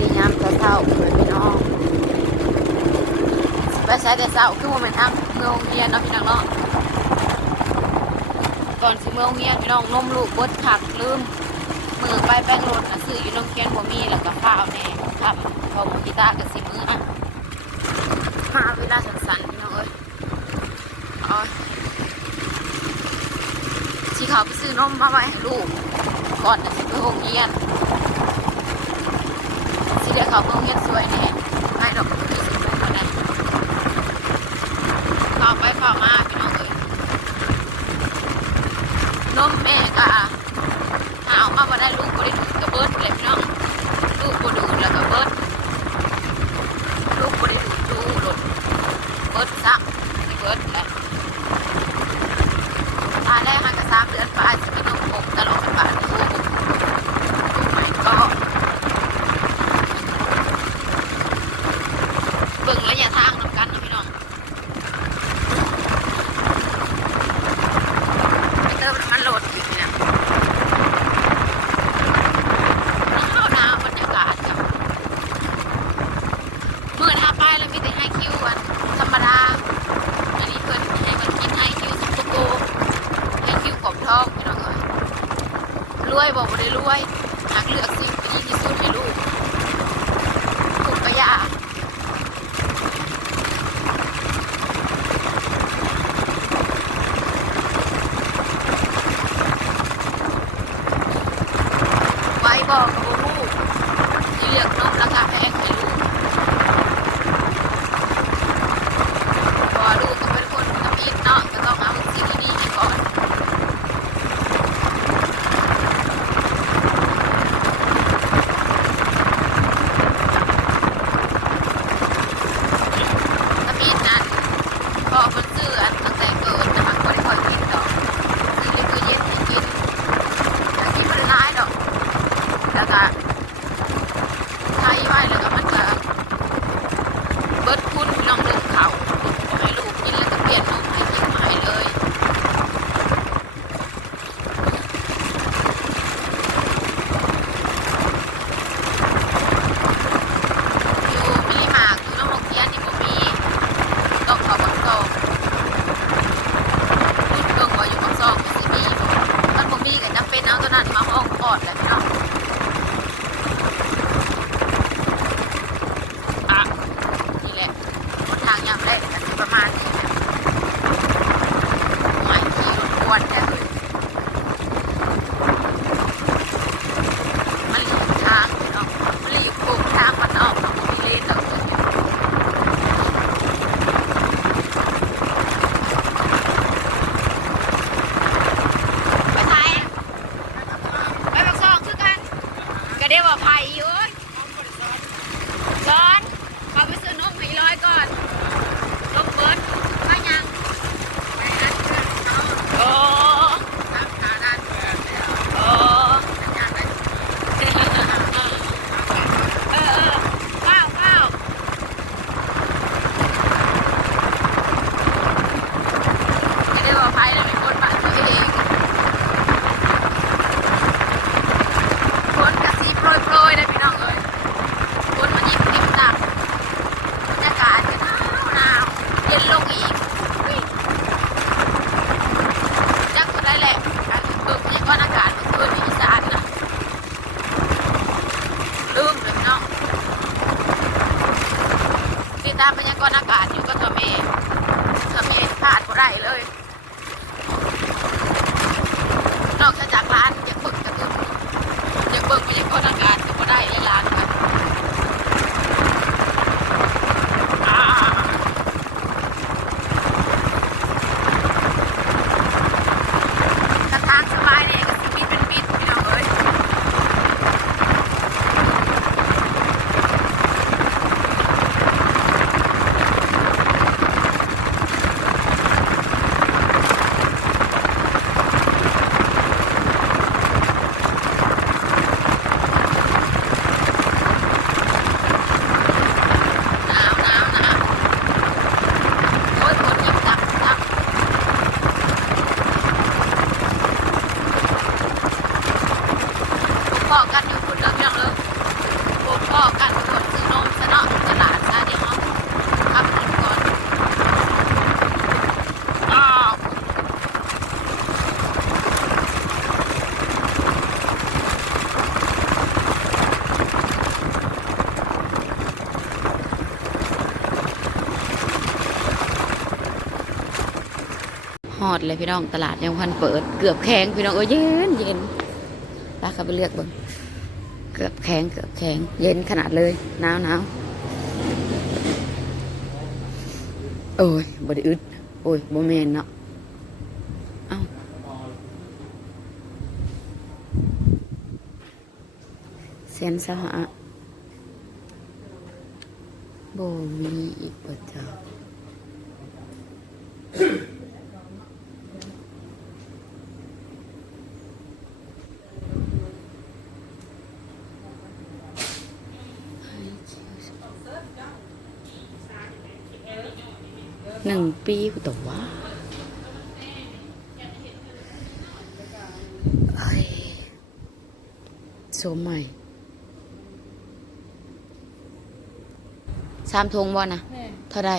ในยามเช้าเพื่อพี่น้องไปใช้แต่เช้าคือว่ามันทำเมืองเรียนเนาะพี่น้องเนาะก่อนสิเมืองเรียนพี่น้องนมลูกบดผักลืมมือไปแป้งรถซื้ออยู่น้องเคียนบ่มีแล้วก็ข้าวแน่ครับพอมกีตากับสิมืออะหาเวลาสั้นๆพี่น้องเอ้ยอ๋อที่เขาไปซื้อนมมาไว้ให้ลูกก่อนจะไปโรงเรียน เดี๋ยวเขาคงเฮ็ดสวยแน่ ได้เลย เลยพี่น้องตลาดยังพันเปิด เกือบแข็งพี่น้องเอ้ยเย็นเย็นป้าเขับไปเลือกบิ่งเกือบแข็งเกือบแข็งเย็นขนาดเลยหนาวหนาวโอ้ยบไดอึดโอ้ยบ่แมนเนาะเอ้าเซนสหะโบ่มีอีกประจา หนึ่งปีกูแต่ว่าเอ้ยโสมใหม่สามทงบ่นะแม่เท่าไร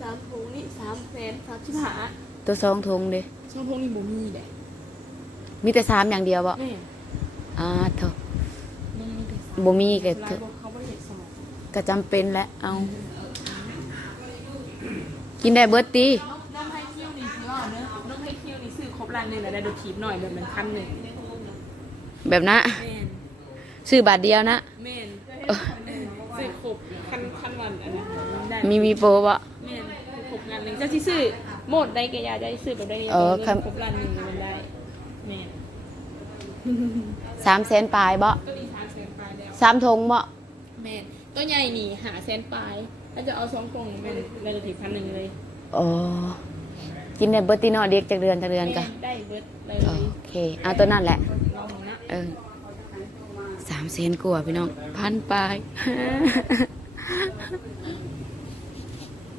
สามถุงนี่สามแสนสามสิบห้าตัวสองทงเด้ช่องถุงนี่บ่มีแหละมีแต่สามอย่างเดียวบ่แม่อ่าเถอะมันมีแต่สามบ่มีก็เวเถลาอะบอกเขาบ่ได้เห็นสมองก็จำเป็นแหละเอา กินได้เบิร์ตตีน้องน้องให้คิวนี่คือว่าเนอะน้องให้คิวนี่ซื้อครบร้านหนึงแล้วได้ดูคลิปหน่อยแบบมันพันหนึ่งแบบนะแม่นซื้อบาทเดียวนะ แม่นซื้อครบพันพันวันอันนั้นได้มีมีโปรบ่ แม่นซื้อครบงานหนึ่งเจ้าที่ซื้อหมดได้กะยาได้ซื้อแบบได้เอองินครับ ครบร้านหนึ่งมันได้แม่นสามแสนปลายบ่ตัวนี้สามแสนปลายแล้วสามทงบ่แม่นตัวใหญ่นี่หาแสนปลาย ถ้าจะเอาสองกล่องแม่นได้ถึงพันหนึ่งเลยอ๋อกินได้เบิร์ตตีเนอเด็กจากเดือนจากเดือนกะได้เบิดเลยโอเค เอาตัวนั่นแหละ ลองนะเออสามเซนกว่าพี่น้อง พันปลาย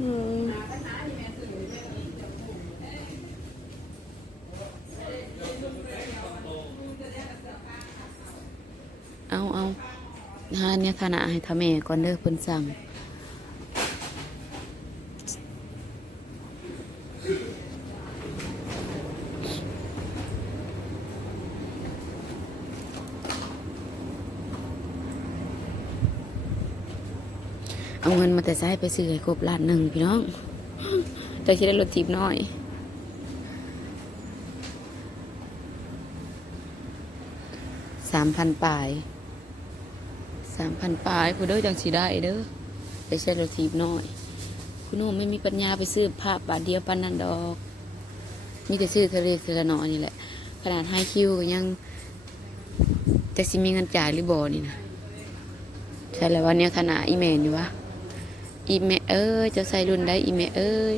อืมเอาเอาหาเนี่ยขณะให้ทำแม่ก่อนเด้อเพิ่นสั่ง เอาเงินมาแต่ใช้ไปซื้อให้ครบล้านหนึ่งพี่น้องจะคิดได้รถจีบน้อยสามพันปลายสามพันปลายผู้เด้อจังสีได้เด้อไปใช้รถจีบน้อยคุณโน้ไม่มีปัญญาไปซื้อภาพบาทเดียวปันนันดอก มีแต่ซื้อทะเลเละนอยนี่แหละ ขนาดให้คิวก็ยังจะสิมีเงินจ่ายหรือบ่นี่นะใช่แล้ววันนี้ขนาดอีเมลอยู่วะ อีเมลเอ้ยจะใส่รุ่นได้อีเมลเอ้ย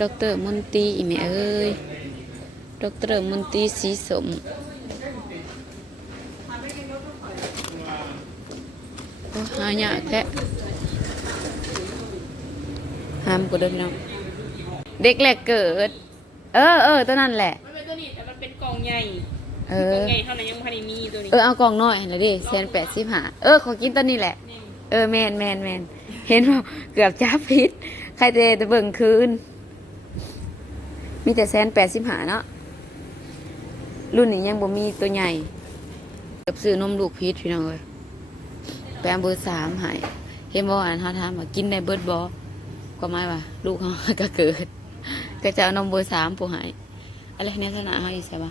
ดอกเตอรมนตรีอีเมลเอ้ยดอกเตอรมนตรีสีสมโอ้หายากแท้ห้ามกูเด้วยพี่น้องเด็กแรกเกิด เออเออตัวนั้นแหละมันเป็นตัวนี้แต่มันเป็นกล่องใหญ่เอคืออกล่องใหญ่เท่านั้นยังไม่ได้มีตัวนี้เออเอากล่องน้อยให้หน่อยดิแสนแปดสิบห้าเออขอกินตัวนี้แหละนี่เออแมนแมนแมน เห็นว่าเกือบจับพิษใครจะจะเบิ่งคืน มีแต่แสนแปดสิบหาเนาะรุ่นนี้ยังบ่มีตัวใหญ่เกับซื้อนมลูกพีชพี่น้องเอ้ยไปเอาเบอร์สามหายเห็นบ่อ่านเขาถามว่ากินได้เบิร์ดบ่ก็หมายว่า ลูกเขาก็เกิด ก็จะเอานมเบอร์สามผู้หายอะไรเนี่ยธนาเขาอยู่ใช่ปะ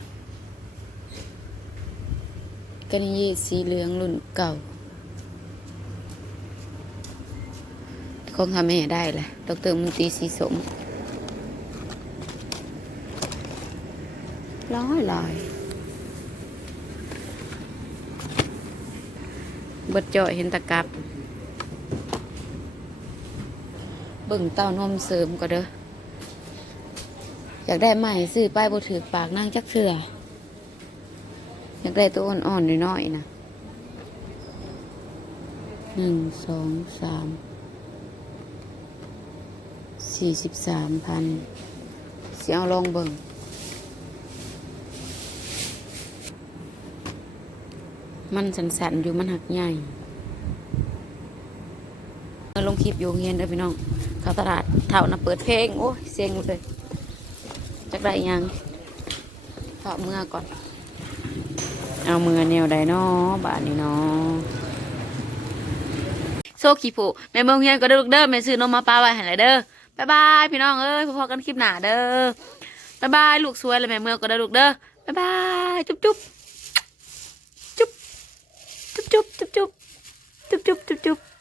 ก็นี่สีเหลืองรุ่นเก่า คงทำให้ได้แหละดรมุนตีสีสมร้อยลอยเบิดจ่อยเห็นตะกับเบิ่งเต้านมเสริมก็เด้ออยากได้ใหม่ซื้อป้ายบถือปากนั่งจักเสืออยากได้ตัวอ่อนๆน้อยๆนะหนึ่งสองสาม สี่สิบสามพันเสียเอาลองเบิ่งมันสันๆอยู่มันหักใหญ่เออลงคลิปอยู่เงียนเด้อพี่น้องเข้าตลาดเท่านะเปิดเพลง โอ้ยเซ็งเลยจักได้ยังเข้าเมื่อก่อน เอาเมื่อแนวใดเนาะบาทนี้เนาะโซคีผูแม่เมืองเฮียนก็เด้อลูกเด้อแม่ซื้อนมมาปลาไว้ให้เลยเด้อ บายบายพี่น้องเอ้ยพอกันคลิปหนาเด้อบายบายลูกสวยเลยแม่เมื่อก็ได้ลูกเด้อบายบายจุ๊บจุ๊บจุ๊บจุ๊บจุ๊บจุ๊บจุ๊บจุ๊บจุ๊บจุ๊บ